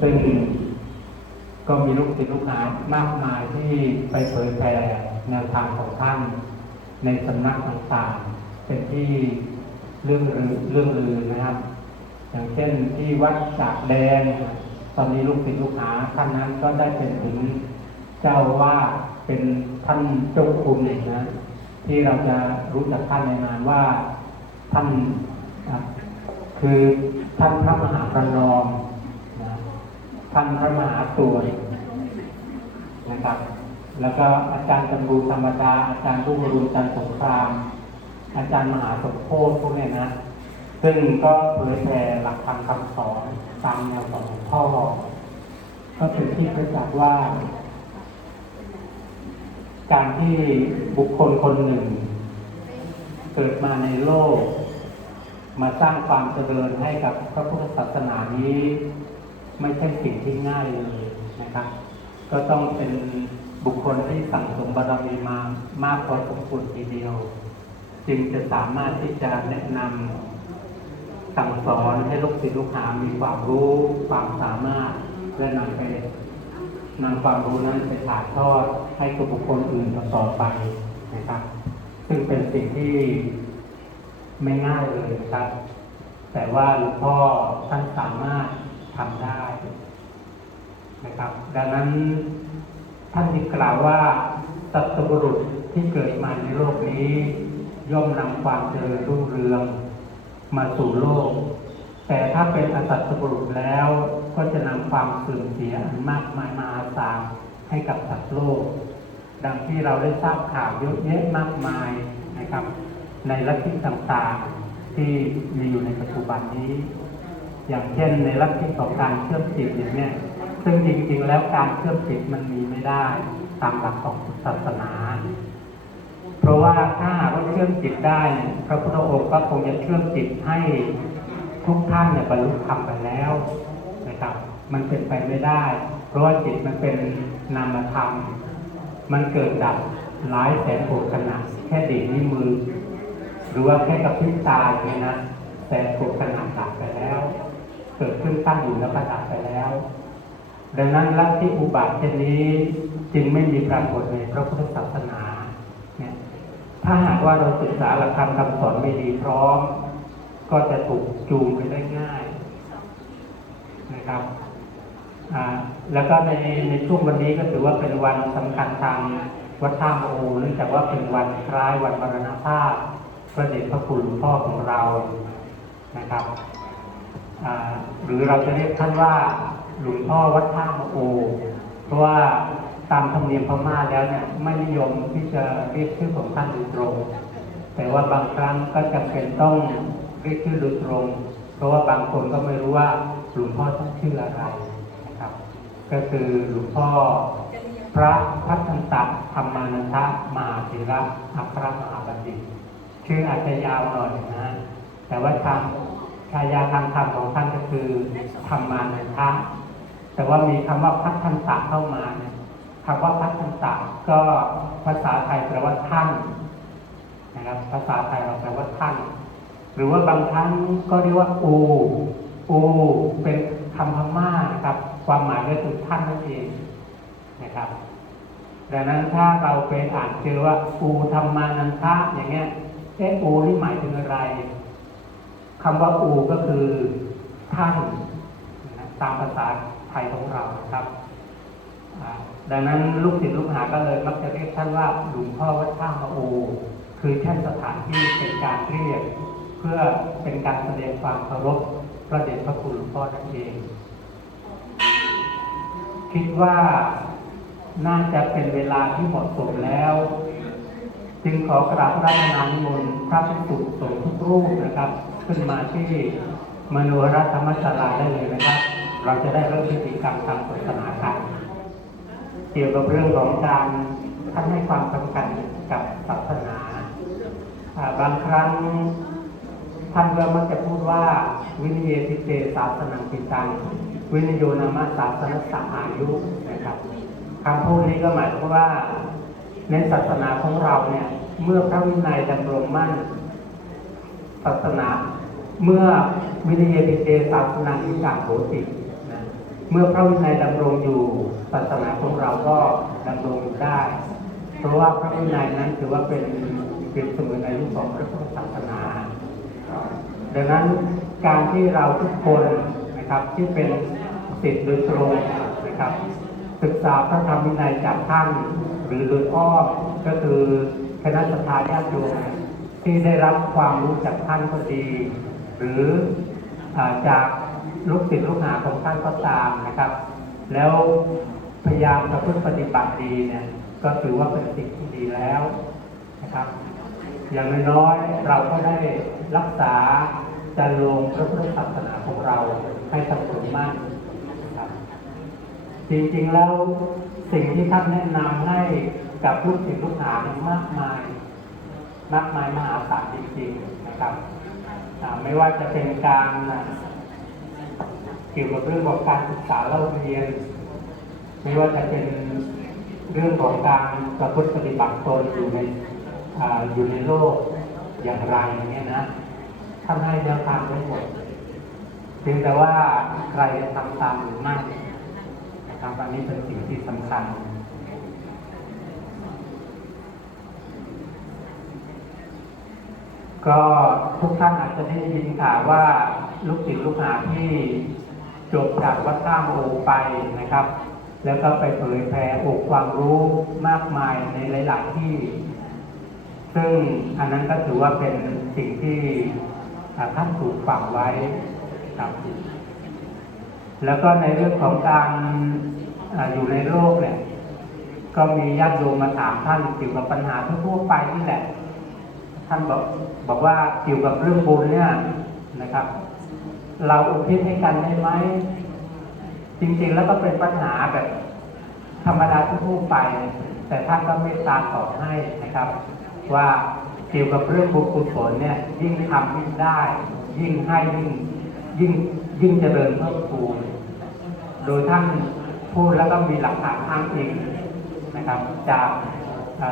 ซึ่งก็มีลูกศิษย์ลูกหามากมายที่ไปเผยแผ่แนวทางของท่าน ในสำนักต่างๆ เป็นที่เรื่องลือเรื่องลือนะครับ อย่างเช่นที่วัดจากแดนตอนนี้ลูกศิษย์ลูกหาท่านนั้นก็ได้เป็นถึงเจ้าว่าเป็นท่านเจ้าคุณนะ ที่เราจะรู้จักท่านในนามว่าท่านคือท่านพระมหาประนอม ท่านพระมหาตรวยนะครับ แล้วก็อาจารย์จำรูธรรมดา อาจารย์รุ่งอรุณจันทร์สงคราม อาจารย์มหาสมโพธิพวกเนี้ยนะ ซึ่งก็เผยแผ่หลักธรรมคำสอนตามแนวของหลวงพ่อ ก็เป็นที่ประจักษ์ว่า การที่บุคคลคนหนึ่ง เกิดมาในโลก มาสร้างความเจริญให้กับพระพุทธศาสนานี้ ไม่ใช่สิ่งที่ง่ายเลยนะครับ ก็ต้องเป็นบุคคลที่สั่งสมบารมีมามากพอสมควรทีเดียว จึงจะสามารถที่จะแนะนำสั่งสอนให้ลูกศิษย์ลูกหามีความรู้ความสามารถเพื่อนำไปนำความรู้นั้นไปถ่ายทอดให้กับบุคคลอื่นต่อไปนะครับ ซึ่งเป็นสิ่งที่ไม่ง่ายเลยนะครับ แต่ว่าหลวงพ่อท่านสามารถ ทำได้นะครับดังนั้นท่านจึงกล่าวว่าสัตบุรุษที่เกิดมาในโลกนี้ ย่อมนำความเจริญรุ่งเรืองมาสู่โลก แต่ถ้าเป็นอสัตตบุรุษแล้วก็จะนำความเสื่อมเสียอันมากมายมหาศาให้กับสัตว์โลก ดังที่เราได้ทราบข่าวเยอะแยะมากมายนะครับ ในลัทธิต่างๆที่มีอยู่ในปัจจุบันนี้ อย่างเช่นในลัทธิของการเชื่อมจิตอย่างเนี้ยซึ่งจริงๆแล้วการเชื่อมจิตมันมีไม่ได้ตามหลักของศาสนา เพราะว่าถ้าหากว่าเชื่อมจิตได้พระพุทธองค์ก็คงจะเชื่อมจิตให้ทุกท่านเนี่ยบรรลุธรรมไปแล้วนะครับ มันเป็นไปไม่ได้ เพราะว่าจิตมันเป็นนามธรรม มันเกิดดับหลายแสนโกขณะแค่ดีนิ้วมือ หรือว่าแค่กับพริบตาอย่างนี้นะแสนโกขณะดับไปแล้ว ตั้งอยู่แล้วก็ดับไปแล้ว ดังนั้นลัทธิอุบัติเช่นนี้จึงไม่มีปรากฏในพระพุทธศาสนาเนี่ยถ้าหากว่าเราศึกษาหลักธรรมคำสอนไม่ดีพร้อม ก็จะถูกจูงไปได้ง่ายนะครับแล้วก็ในในช่วงวันนี้ก็ถือว่าเป็นวันสำคัญทางวัดท่าโมเนื่องจากว่าเป็นวันคล้ายวันมรณภาพพระเดชพระคุณหลวงพ่อของเรานะครับ หรือเราจะเรียกท่านว่าหลวงพ่อวัดท่ามาโอเพราะว่าตามธรรมเนียมพม่าแล้วเนี่ยไม่นิยมที่จะเรียกชื่อของท่านโดยตรง แต่ว่าบางครั้งก็จำเป็นต้องเรียกชื่อโดยตรง เพราะว่าบางคนก็ไม่รู้ว่าหลวงพ่อท่านชื่ออะไรนะครับ ก็คือหลวงพ่อพระพัฒนตัธรรมานันทะมหาธีระอัครมหาบัณฑิตชื่ออาจจะยาวหน่อยนะ แต่ว่าทาง ชายาทางธรรมของท่านก็คือธรรมานันทะแต่ว่ามีคำว่าพัฒนตะเข้ามาเนี่ยคำว่าพัฒนตะก็ภาษาไทยแปลว่าท่านนะครับ ภาษาไทยเราแปลว่าท่าน หรือว่าบางครั้งก็เรียกว่าอูอูเป็นคำพม่านะครับ ความหมายก็คือท่านนั่นเองนะครับดังนั้นถ้าเราไปอ่านเจอว่าอูธรรมานันทะอย่างเงี้ยเอะอูนี่หมายถึงอะไร คำว่าอูก็คือท่านนะตามภาษาไทยของเรานะครับ ดังนั้นลูกศิษย์ลูกหาก็เลยมักจะเรียกท่านว่าหลวงพ่อวัดท่ามาอู คือท่านสถานที่เป็นการเรียก เพื่อเป็นการแสดงความเคารพพระเดชพระคุณหลวงพ่อนั่นเอง คิดว่าน่าจะเป็นเวลาที่เหมาะสมแล้ว จึงขอกราบพระราชนานิมนต์พระภิกษุสงฆ์ทุกรูปนะครับ ขึ้นมาที่มโนรัธรรมศาลาได้เลยนะครับ เราจะได้เริ่มพิธีกรรมทางศาสนากันเกี่ยวกับเรื่องของการท่านให้ความสำคัญกับศาสนา บางครั้งท่านก็มักจะพูดว่าวินิเยติเตศาสนังปิตังวินิโยนามะศาสนสอายุนะครับคำพูดนี้ก็หมายถึงว่าในศาสนาของเราเนี่ย เมื่อพระวินัยดำรงมั่น ศาสนา เมื่อวินิเยติเตศาสนังปิตังโหตินะเมื่อพระวินัยดำรงอยู่ศาสนาของเราก็ดำรงอยู่ได้ เพราะว่าพระวินัยนั้นถือว่าเป็นเป็นสมือนอายุของพระพุทธศาสนา ดังนั้นการที่เราทุกคนนะครับที่เป็นศิษย์โดยตรงนะครับ ศึกษาพระธรรมวินัยจากท่านหรือโดยอ้อมก็คือคณะสัตยาญาติโยมที่ได้รับความรู้จากท่านก็ดี หรืออจากลูกศิษย์ลูกหาของท่านก็ตามนะครับ แล้วพยายามประพฤติปฏิบัติดีเนี่ยก็ถือว่าเป็นสิ่งที่ดีแล้วนะครับ อย่างน้อยๆเราก็ได้รักษาจะลงพระพุทธศาสนาของเราให้สมบูรณ์มากนะครับจริงๆแล้วสิ่งที่ท่านแนะนำให้กับลูกศิษย์ลูกหาเนี่ยมากมาย มากมายมหาศาลจริงๆนะครับ ไม่ว่าจะเป็นการเกี่ยวกับเรื่องของการศึกษาเล่าเรียน ไม่ว่าจะเป็นเรื่องของการประพฤติปฏิบัติตนอยู่ในออยู่ในโลกอย่างไรเงี้ยนะท่านให้แนวทางไว้หมดเพียงแต่ว่าใครจะทำตามหรือไม่นะครับอันนี้เป็นสิ่งที่สำคัญ ก็ทุกท่านอาจจะได้ยินข่าวว่าลูกศิษย์ลูกหาที่จบจากวัดท่าโมไปนะครับ แล้วก็ไปเผยแผ่อกความรู้มากมายในหลาย ๆ ที่ ซึ่งอันนั้นก็ถือว่าเป็นสิ่งที่ท่านถูกฝังไว้ครับแล้วก็ในเรื่องของการออยู่ในโลกเนี่ย ก็มีญาติโยมมาถามท่านเกี่ยวกับปัญหาทั่วไปนี่แหละ ท่านบอกบอกว่าเกี่ยวกับเรื่องบุญเนี่ยนะครับ เราอุทิศให้กันได้ไหมจริงๆแล้วก็เป็นปัญหาแบบ ธรรมดาทั่วไป แต่ท่านก็เมตตาตอบให้นะครับ ว่าเกี่ยวกับเรื่องบุญกุศลเนี่ย ยิ่งทำยิ่งได้ ยิ่งให้ยิ่งยิ่งยิ่งเจริญเพิ่มพูนโดยท่านพูดแล้วก็มีหลักฐานอ้างอิงนะครับ จาก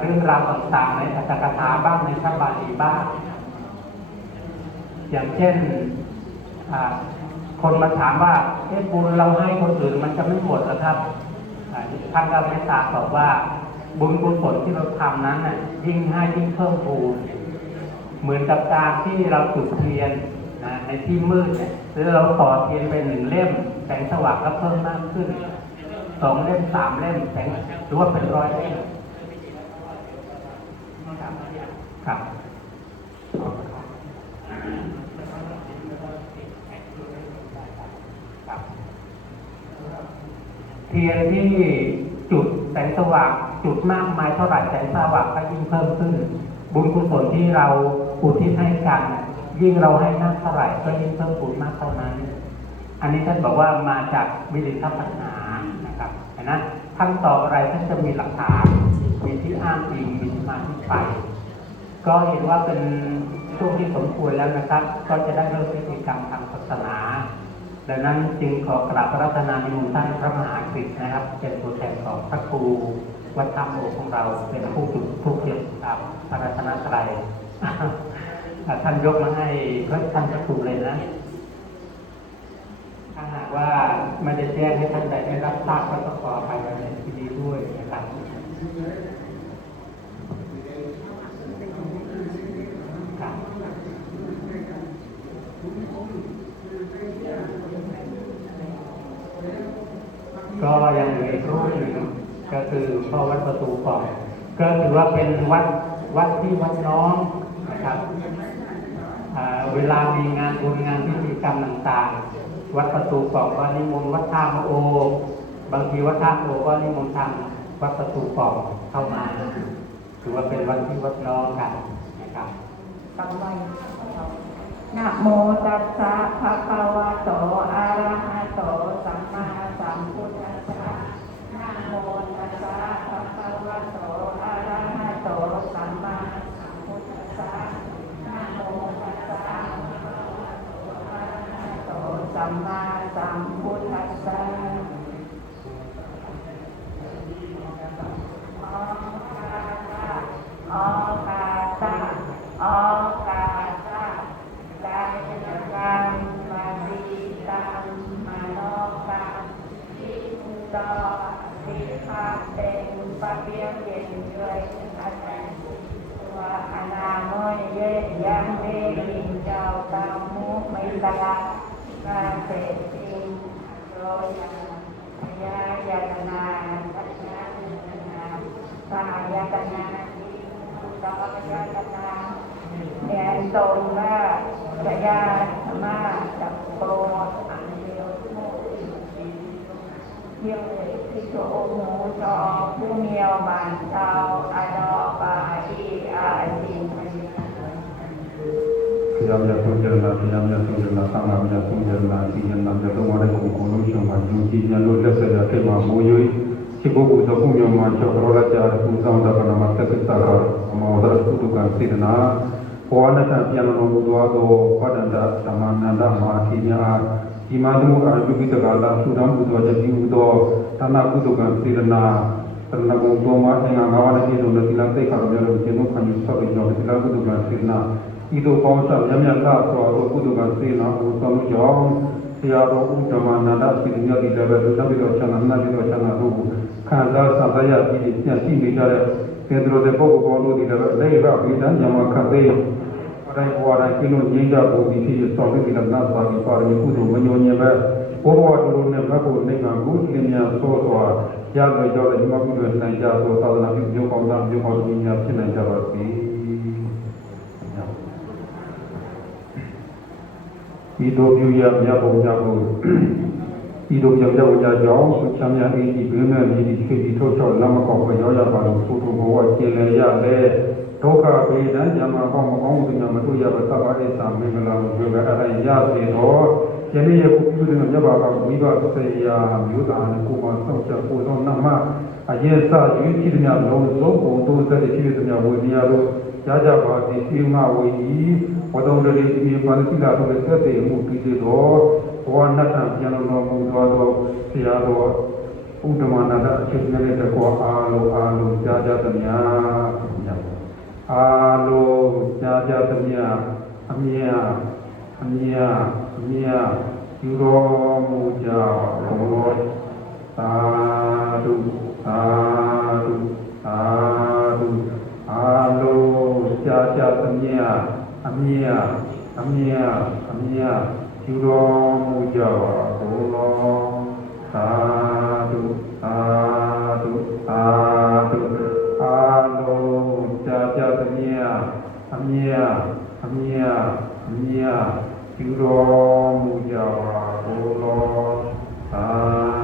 เรื่องราวต่างๆในอัตถกถาบ้างในพระบาลีบ้าง อย่างเช่นคนมาถามว่าเอ๊ะบุญเราให้คนอื่นมันจะไม่หมดหรอครับท่านก็เมตตาตอบว่า บุญกุศลที่เราทำนั้นน่ะยิ่งให้ยิ่งเพิ่มพูนเหมือนกับการที่เราจุดเทียนในที่มืดเนี่ยหรือเราต่อเทียนไปหนึ่งเล่ม แสงสว่างก็เพิ่มมากขึ้นสองเล่มสามเล่มแสงหรือว่าเป็นร้อยเล่มครับครับ เทียนที่จุดแสงสว่างจุดมากมายเท่าไหร่แสงสว่างก็ยิ่งเพิ่มขึ้น บุญกุศลที่เราอุทิศให้กัน ยิ่งเราให้มากเท่าไหร่ก็ยิ่งเพิ่มบุญมากเท่านั้น อันนี้ท่านบอกว่ามาจากวิริยปัญหานะครับนนะท่านตอบอะไรท่านจะมีหลักฐานมีที่อ้างอิงมีที่มาที่ไป ก็เห็นว่าเป็นช่วงที่สมควรแล้วนะครับ ก็จะได้เริ่มพิธีกรรมทางศาสนา ดังนั้นจึงขอกราบพระรัตนานิมนต์ท่านพระมหากฤษนะครับ เป็นตัวแทนของพระครูวัดธรรมโอของเราเป็นผู้จุดผู้เกี่ยวกับพระรัตนตรัยท่านยกมาให้พระท่านพระครูเลยนะ ถ้าหากว่าไม่ได้แจ้งให้ท่านใดได้รับทราบก็ต้องขออภัยในที่นี้ด้วยนะครับก็ ยังเหลืออีกรูปหนึ่งก็คือพ่อวัดประตูก่อนก็ถือว่าเป็นวัดวัดที่วัดน้องนะครับเวลามีงานบุญงานพิธีกรรมต่างๆ วัดประตูเกาะก็นิมนต์วัดท่ามโอบางทีวัดท่ามโอก็นิมนต์ทางวัดประตูเกาะเข้ามาถือว่าเป็นวัดที่วัดน้องกันนะครับตั้งไว้นะโมตัสสะภะคะวะโตอะระหะโตสัมมาสัมพุทธัสสะ โมตัสสะภะคะวะโตอะระหะโตสัมมาสัมพุทธัสสะนะโมตัสสะภะคะวะโตอะระหะโตสัมมาสัมพุทธัสสะ ออกาตะออกาตะใจกังปฏิตังมโนกัง ตาสิคาเต็งปะเปียงเย็นเลยอาจารย์ว่าอนาโมยเยยังเดยิงเจ้าตามุไม่ตลากาเสติโยยังยายตนาตัญญานาสายตนาทิสายตนาแดนตนว่า จยาธรรมาจับโปรอันเดียวโมเยี่ยมเลยที่โชว์หมูจอผู้เมียวบานเจ้ ဘောနတပြန်လုံးကိုသွားတော့ဟောတန္တသမန္တမဟာကိညာဒီမနုအာရုပိတကလာသုဒံဘုဒ္ဓတတိဟုသောသနာကုသကံစေရနာသနဂုံသောမအင်္ဂါငါးပါးနဲ့ပြည့်စုံတဲ့သီလသိက္ခာတော်များလို့ကျေနပ်ခံယူဆောက်ပြီးတော့သီလကုသကံစေရနာဤသို့ပေါင်းစပ်မြတ်မြတ်သာသောကုသကံစေရနာကိုဆောင်ကြောင်းဆရာတော်ဦးဓမ္မနန္ဒစီရိယတိလည်းပဲသုတ္တပိတော်ဆန္ဒနာတိတော်ဆန္ဒတို့ ခံစားဆံသရပြီးပြန်ရှိနေကြတဲ့သေတတော်တဲ့ပုဂ္ဂိုလ်ပေါင်းတို့ဒီလည်းပဲလက်ရပိဒံညမခသေးအတိုင်းဘဝတိုင်းပြလို့ငြိမ်းကြဖို့ဒီဖြစ်ဆောင်ပြီးတဲ့နာသာဒီပါရမီကုသိုလ်မညိုညင်ပဲဘဝတော်တို့နဲ့ဘတ်ဖို့နိဗ္ဗာန်ကိုလင်းမြန်သောစွာရလွယ်ကြောတဲ့ဒီမှာကုသိုလ်နိုင်ကြသောသာသနာပြုမျိုးကောင်းတာမျိုးကောင်းကြီးများဖြစ်နိုင်ကြပါစေ။ဤသို့ပြုရမြတ်ဘုံများကို ဤသို့ကြောင့်ကြောင့်ကြောင့်ချမ်းသာ၏ဒီဘင်းမဲ့ဤဒီခေဒီထုတ်ထုတ်လမ်းမကောက်ပဲရောက်ရပါလို့သုတုဘဝကျင်လည်ရလေဒုက္ခပေဒံညမကောင်းမကောင်းမှုညာမတို့ရပါသဗ္ဗအေသမင်္ဂလာကိုပြောကြအဲ့ဒါရစေတော့ယနေ့ယခုပြုတဲ့မြတ်ဘာကမိဘဆေယာမြို့သားနဲ့ကိုမဆောက်ချက်ကိုသောနမအယေစရွေးချည်မြလုံးစုံပုံတို့တဲ့ဖြစ်တဲ့မြဝေမြာတို့ရကြပါစေစီမဝေဤဝဒုံတရေဒီပါဠိလာတို့သက်တည်မှုပြီးသေးတော့ ဘဝနတ်တံပြန်တော်မူသောသောဆရာတော်ဥဒ္ဓမနာတအချင်းနဲ့တကောအာလောအာလောကြာကြသမျှအာလောကြာကြသမျှအမြတ်အမြတ်အမြတ်ယူတော်မူကြတော်သာဓုသာဓုသာဓုအာလောကြာကြသမျှအမြတ် အမြတ်အမြတ်ယူတော်မူကြတော်သာဓုသာဓုသာဓုအာလောကြာကြသမျှအမြတ်အမြတ်အမြတ်ယူတော်မူကြတော်သာ